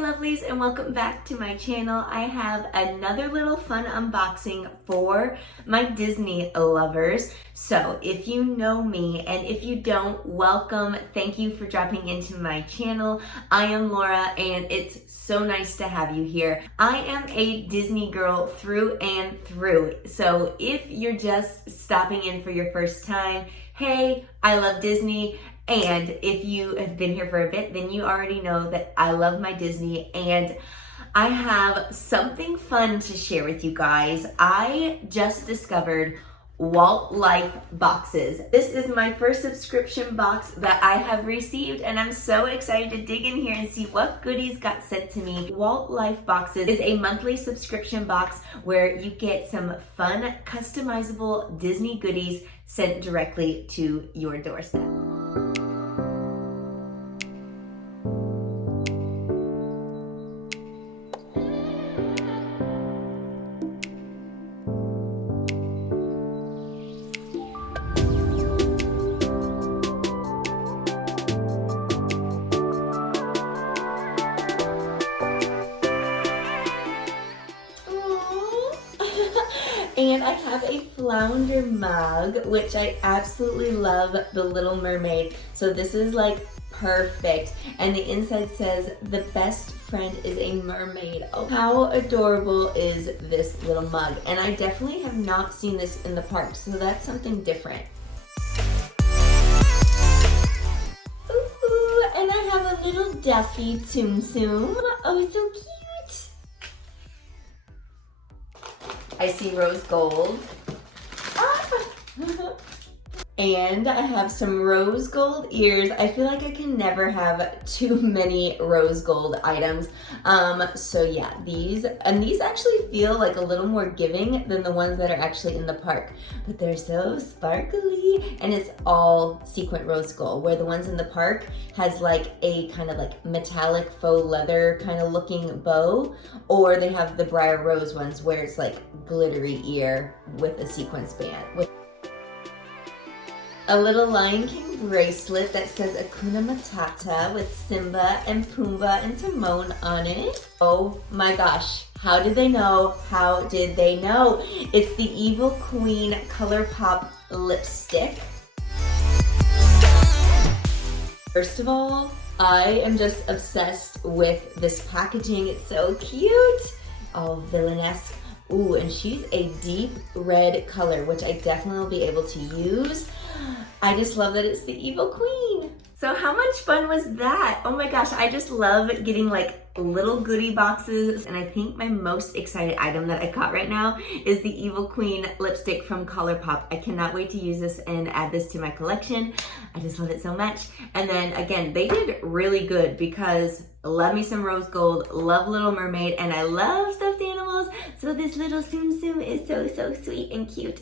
lovelies, and welcome back to my channel. I have another little fun unboxing for my Disney lovers. So if you know me, and if you don't, welcome. Thank you for dropping into my channel. I am Laura and it's so nice to have you here. I am a Disney girl through and through. So if you're just stopping in for your first time, hey, I love Disney. And if you have been here for a bit, then you already know that I love my Disney, and I have something fun to share with you guys. I just discovered Walt Life Boxes. This is my first subscription box that I have received, and I'm so excited to dig in here and see what goodies got sent to me. Walt Life Boxes is a monthly subscription box where you get some fun, customizable Disney goodies sent directly to your doorstep. And I have a flounder mug, which I absolutely love, the Little Mermaid. So this is like perfect. And the inside says, the best friend is a mermaid. Oh, how adorable is this little mug? And I definitely have not seen this in the park, so that's something different. Ooh, and I have a little Duffy Tsum Tsum. Oh, so cute. I see rose gold. And I have some rose gold ears. I feel like I can never have too many rose gold items. So yeah, these actually feel like a little more giving than the ones that are actually in the park. But they're so sparkly, and it's all sequin rose gold, where the ones in the park has like a kind of like metallic faux leather kind of looking bow, or they have the briar rose ones where it's like glittery ear with a sequence band. A little Lion King bracelet that says Hakuna Matata with Simba and Pumbaa and Timon on it. Oh my gosh, how did they know? How did they know? It's the Evil Queen ColourPop lipstick. First of all, I am just obsessed with this packaging. It's so cute. All villainesque. Ooh, and she's a deep red color, which I definitely will be able to use. I just love that it's the Evil Queen. So how much fun was that? Oh my gosh, I just love getting like little goodie boxes, and I think my most excited item that I got right now is the Evil Queen lipstick from ColourPop. I cannot wait to use this and add this to my collection. I just love it so much. And then again, they did really good because I love me some rose gold, love Little Mermaid, and I love stuffed animals. So this little Tsum Tsum is so sweet and cute.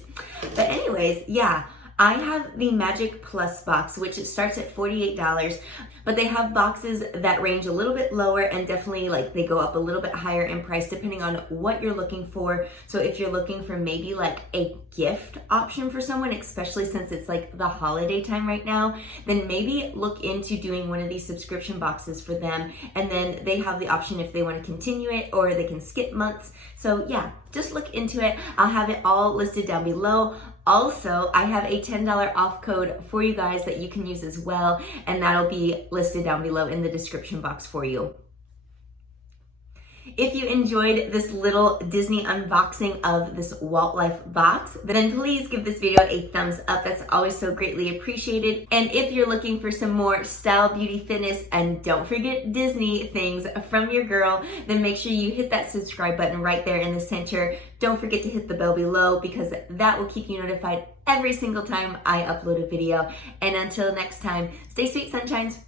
But anyways, yeah. I have the Magic Plus box, which it starts at $48, but they have boxes that range a little bit lower, and definitely like they go up a little bit higher in price depending on what you're looking for. So if you're looking for maybe like a gift option for someone, especially since it's like the holiday time right now, then maybe look into doing one of these subscription boxes for them. And then they have the option if they want to continue it, or they can skip months. So yeah, just look into it. I'll have it all listed down below. Also, I have a $10 off code for you guys that you can use as well, and that'll be listed down below in the description box for you. If you enjoyed this little Disney unboxing of this Walt Life box, then please give this video a thumbs up. That's always so greatly appreciated. And if you're looking for some more style, beauty, fitness, and don't forget Disney things from your girl, then make sure you hit that subscribe button right there in the center. Don't forget to hit the bell below, because that will keep you notified every single time I upload a video. And until next time, stay sweet, sunshines.